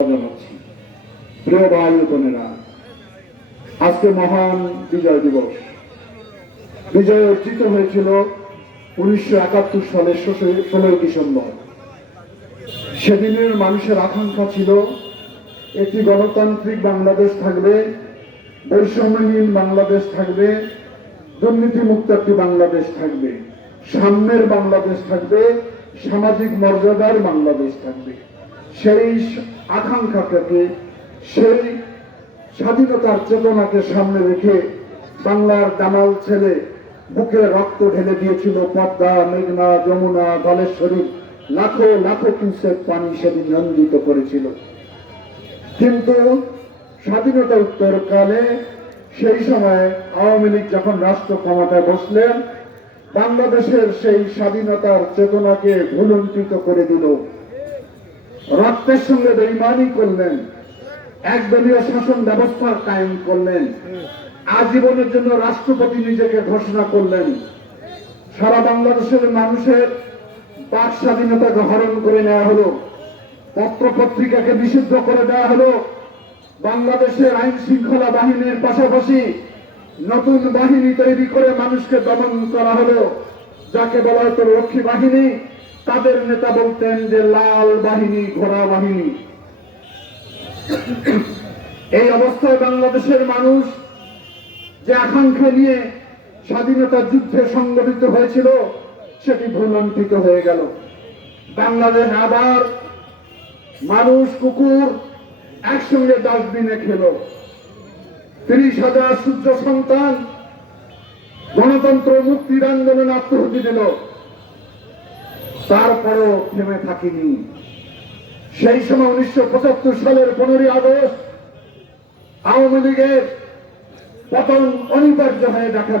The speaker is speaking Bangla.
জানাচ্ছি। প্রিয় ভাই ও বোনেরা, আজকে মহান বিজয় দিবস। বিজয় অর্জিত হয়েছিল 1971 সালের 16 ডিসেম্বর। সেদিনের মানুষের আকাঙ্ক্ষা ছিল একটি গণতান্ত্রিক বাংলাদেশ থাকবে, বৈষম্যহীন বাংলাদেশ থাকবে, দুর্নীতিমুক্ত একটি বাংলাদেশ থাকবে, সাম্যের বাংলাদেশ থাকবে, সামাজিক মর্যাদার বাংলাদেশ থাকবে। সেই আকাঙ্ক্ষাকে, সেই স্বাধীনতার চেতনাকে সামনে রেখে বাংলার দামাল ছেলে বুকে রক্ত ঢেলে দিয়েছিল। পদ্মা, মেঘনা, যমুনা, ধলেশ্বরী লাখো লাখো কিউসেক পানি সেদিন নন্দিত করেছিল। কিন্তু স্বাধীনতা উত্তরকালে সেই সময় আওয়ামী লীগ যখন রাষ্ট্র ক্ষমতায় বসলেন, বাংলাদেশের সেই স্বাধীনতার চেতনাকে ভুলুণ্ঠিত করে দিল। রক্তের সঙ্গে বেঈমানি করলেন, একদলীয় শাসন ব্যবস্থা কায়েম করলেন, আজীবনের জন্য রাষ্ট্রপতি নিজেকে ঘোষণা করলেন। সারা বাংলাদেশের মানুষের বাক স্বাধীনতাকে হরণ করে নেওয়া হলো, পত্র পত্রিকাকে নিষিদ্ধ করে দেওয়া হলো। বাংলাদেশের আইন শৃঙ্খলা বাহিনীর পাশাপাশি নতুন বাহিনী তৈরি করে মানুষকে দমন করা হলো, যাকে বলা হতো রক্ষী বাহিনী। তাদের নেতা বলতেন যে লাল বাহিনী, ঘোড়া বাহিনী। এই অবস্থায় বাংলাদেশের মানুষ যে আকাঙ্ক্ষা নিয়ে স্বাধীনতা যুদ্ধে সংগঠিত হয়েছিল, সেটি ভুলুণ্ঠিত হয়ে গেল। বাংলাদেশ আবার মানুষ, কুকুর একসঙ্গে ডাস্টবিনে খেল। 30,000 সূর্য সন্তান গণতন্ত্র মুক্তির আন্দোলনে আত্মহুতি দিল, তারপরও থেমে থাকিনি। সেই সময় 1975 সালের 15 আগস্ট আওয়ামী লীগের পতন অনিবার্য হয়ে দেখা